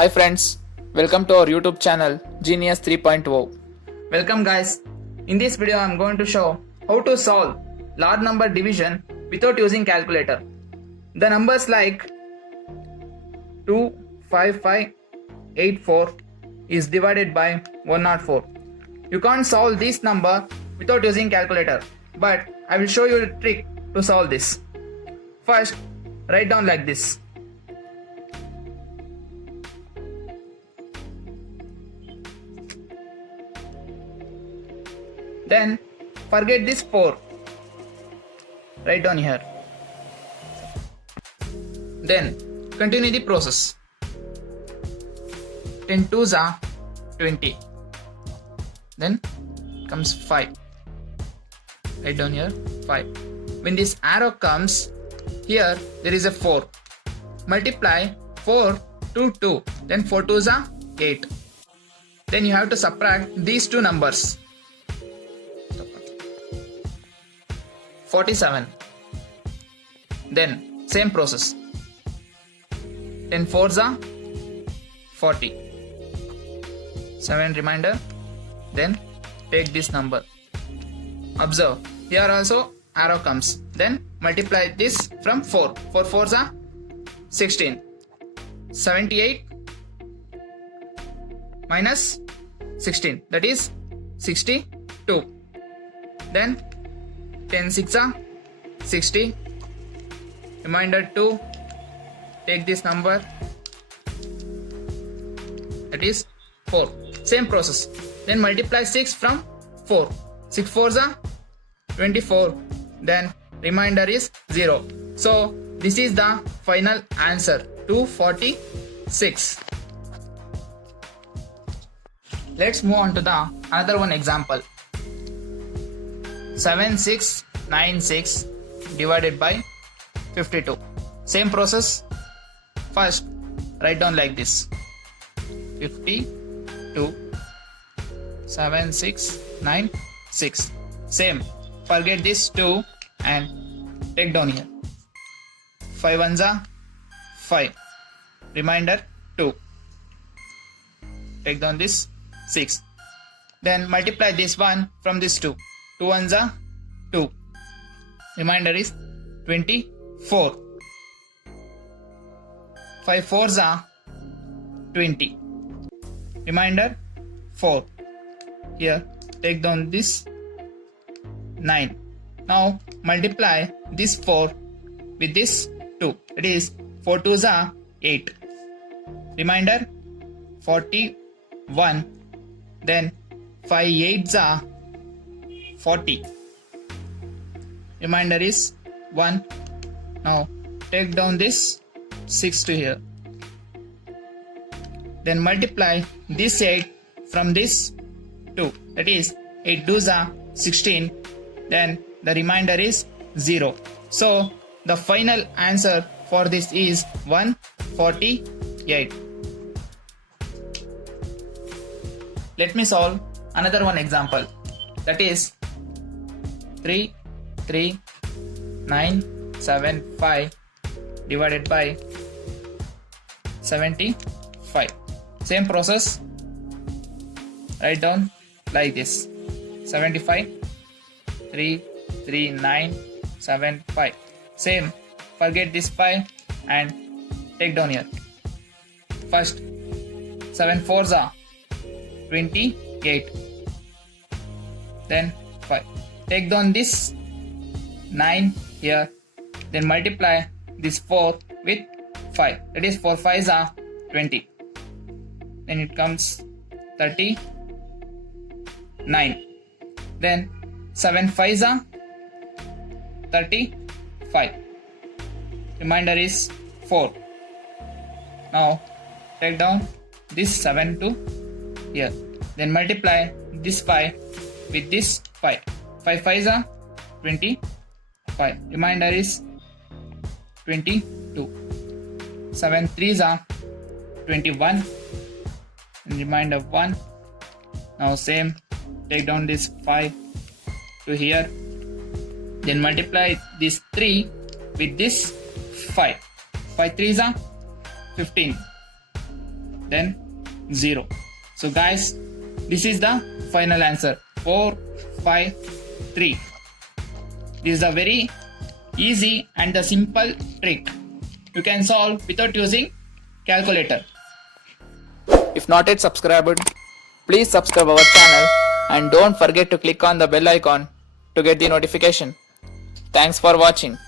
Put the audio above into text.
Hi friends, welcome to our YouTube channel Genius 3.0. Welcome guys. In this video I am going to show how to solve large number division without using calculator. The numbers like 25584 is divided by 104. You can't solve this number without using calculator, but I will show you a trick to solve this. First, write down like this. Then forget this 4. Write down here. Then continue the process. 10 2s are 20. Then comes 5. Write down here 5. When this arrow comes here, there is a 4. Multiply 4 to 2. Then 4 2s are 8. Then you have to subtract these two numbers. 47. Then same process. 10 4s are 40. 7 reminder. Then take this number. Observe, here also arrow comes. Then multiply this from 4. 4 4s are 16. 78 minus 16, that is 62. Then 10 6 are 60. Reminder 2. Take this number. That is 4. Same process. Then multiply 6 from 4. 6 4s are 24. Then remainder is 0. So this is the final answer, 246. Let's move on to the another one example. 7696 divided by 52. Same process. First, write down like this. 52 7696. Same. Forget this 2 and take down here. 5 ones are 5. Reminder 2. Take down this 6. Then multiply this 1 from this 2. 2 ones are 2. Remainder is 24. 5 4s are 20. Remainder 4. Here take down this 9. Now multiply this 4 with this 2. It is 4 2s are 8. Remainder 41. Then 5 8s are 40. Remainder is 1. Now take down this 6 to here. Then multiply this 8 from this 2. That is 8 2s are 16. Then the remainder is 0. So the final answer for this is 148. Let me solve another one example. That is 33975 divided by 75. Same process. Write down like this. 75 33975. Same. Forget this 5 and take down here. First 7 4s are 28. Then 5. Take down this 9 here. Then multiply this 4 with 5. That is 4 5s are 20. Then it comes 39. Then 7 5s are 35. Remainder is 4. Now take down this 7 to here. Then multiply this 5 with this 5. 5 5s are 25. Remainder is 22. 7 3s are 21. And remainder 1. Now same. Take down this 5 to here. Then multiply this 3 with this 5. 5 3s are 15. then 0. So guys, this is the final answer. 4, 5, 3. This is a very easy and the simple trick. You can solve without using calculator. If not yet subscribed, please subscribe our channel and don't forget to click on the bell icon to get the notification. Thanks for watching.